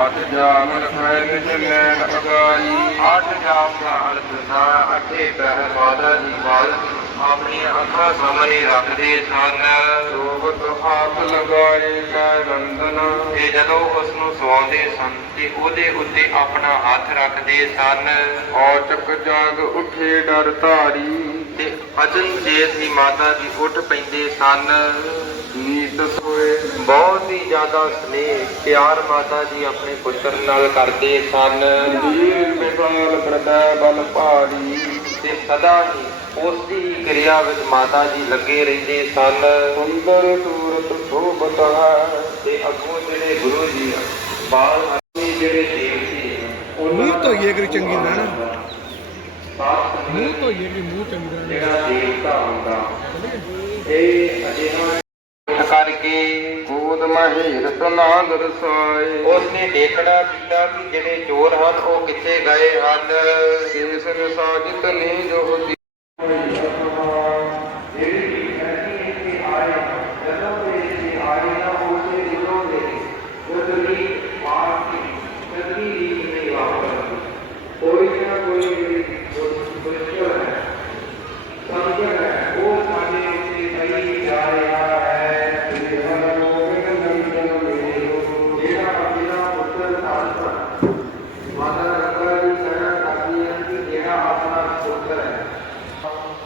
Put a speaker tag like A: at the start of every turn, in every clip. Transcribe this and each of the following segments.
A: ਅਠ ਜਾਮਨ ਫੈਲ ਜਨੈਨ ਅਗਾਈ ਅਠ ਜਾਮ ਦਾ ਅਰਥ ਸਾ ਅਠੇ ਪਹਿਰ ਵਾਦਾ ਦੀ ਬਾਲ ਆਪਣੀਆਂ ਅੱਖਾਂ ਸਾਹਮਣੇ ਰੱਖਦੇ ਸਨ। ਸੋਬਤ ਹੱਥ ਲਗਾਏ ਕੈ ਰੰਦਨ ਤੇ ਜਦੋਂ ਉਸ ਨੂੰ ਸਵਾਉਂਦੇ ਸਨ ਤੇ ਉਹਦੇ ਉੱਤੇ ਆਪਣਾ ਹੱਥ ਰੱਖਦੇ ਸਨ। ਔਚਕ ਜਾਗ ਉੱਠੇ ਡਰ ਧਾਰੀ। ਤੇ ਅਚਨਚੇਤ ਹੀ ਮਾਤਾ ਜੀ ਉੱਠ ਪੈਂਦੇ ਸਨ। ਜ਼ਿਆਦਾ ਸਨੇਹ ਪਿਆਰ ਮਾਤਾ ਜੀ ਆਪਣੇ ਪੁੱਤਰ ਨਾਲ ਕਰਦੇ ਸਨ। ਬਲ ਭਾਰੀ ਤੇ ਸਦਾ ਹੀ ਉਸ ਦੀ ਕਿਰਿਆ ਵਿੱਚ ਮਾਤਾ ਜੀ ਲੱਗੇ ਰਹਿੰਦੇ ਸਨ। ਸੁੰਦਰ ਸੂਰਤ ਸ਼ੋਭਤ ਹੈ ਤੇ ਅੱਗੋਂ ਜਿਹੜੇ ਗੁਰੂ ਜੀ ਆ, ਬਾਲ ਆਪਣੇ ਜਿਹੜੇ ਦੇਵਤੇ ਆ,
B: ਮੂੰਹ ਧੋਈਏ ਕਰੀ ਚੰਗੀ।
A: ਸਾਧ
B: ਮੂੰਹ ਧੋਈਏ ਕਿ ਮੂੰਹ ਚੰਗੀ
A: ਜਿਹੜਾ ਦੇਵਤਾ ਹੁੰਦਾ। ਇਹ ਅਜਿਹਾ ਗੋਦ ਮਹੀਰ ਤਨਾਦ ਰਸਾਏ ਉਸਨੇ ਦੇਖਣਾ ਕੀਤਾ ਕਿ ਜਿਹੜੇ ਚੋਰ ਹਨ ਉਹ ਕਿੱਥੇ ਗਏ ਹਨ। ਕੇਸ ਸਾਜਿਤ ਨੇ ਜੋ ਦੀ ਕੋਈ ਨਾ ਕੋਈ ਮੁਸ਼ਕਲ ਹੈ ਸਮਝਣ ਹੈ ਉਹ ਸਾਡੇ ਉੱਤੇ ਕਈ ਜਾ ਰਿਹਾ ਹੈ ਜਿਹੜਾ ਗੋਬਿੰਦ ਨੰਦਨ ਮੇਰੇ ਹੋ ਜਿਹੜਾ ਆਪਣਾ ਪੁੱਤਰ ਸਾਧ ਮਾਤਾ ਰੱਬਾ ਦੀ ਕਹਿਣਾ ਕਰਦੀ ਹੈ ਕਿ ਜਿਹੜਾ ਆਪਣਾ ਪੁੱਤਰ ਹੈ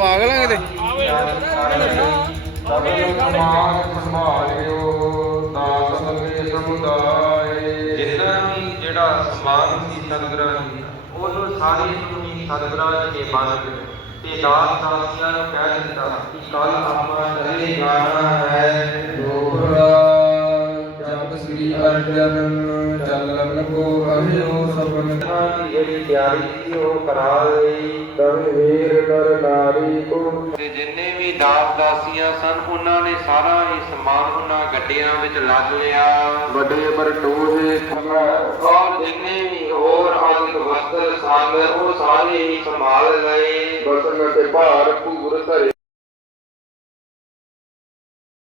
B: ਪਾਗਲ ਆ ਕਿਤੇ
A: ਜਿੰਨਾ ਵੀ ਜਿਹੜਾ ਸਮਾਨ ਸੀ ਸਤਿਗੁਰਾਂ ਜੀ ਉਹਨੂੰ ਸਾਰੇ ਨੂੰ ਹੀ ਸਤਿਗੁਰਾਂ ਜੀ ਨੇ ਮੰਨ ਕੇ ਤੇ ਦਾਸ ਦਾਸੀਆਂ ਨੂੰ ਕਹਿ ਦਿੱਤਾ ਕਿ ਕੱਲ ਆਪਾਂ ਚਲੇ ਜਾਣਾ ਹੈ।
C: ਦੋਹਰਾ ਜਪ ਸ੍ਰੀ ਅਰਜਨ ਚੱਲਨ ਕੋ ਸਭਨ।
A: ਜਿਹੜੀ ਤਿਆਰੀ ਸੀ ਉਹ ਕਰਾ ਲਈ।
C: ਤਨ ਵੀਰ ਨਰ ਨਾਰੀ ਕੋ।
A: ਤੇ ਜਿੰਨੇ ਵੀ ਦਾਸ ਦਾਸੀਆਂ ਸਨ ਉਹਨਾਂ ਨੇ ਸਾਰਾ ਇਹ ਸਮਾਨ ਉਹਨਾਂ ਗੱਡੀਆਂ ਵਿੱਚ ਲੱਦ ਲਿਆ।
C: ਵੱਡੇ ਪਰ ਟੋਹੇ ਥਮੈ
A: ਔਰ ਜਿੰਨੇ ਵੀ ਹੋਰ ਅੰਗ ਵਸਤਰ ਸਨ ਉਹ ਸਾਰੇ ਹੀ ਸੰਭਾਲ ਲਏ।
C: ਬਸਨ ਤੇ ਭਾਰ ਪੂਰ ਧਰੇ।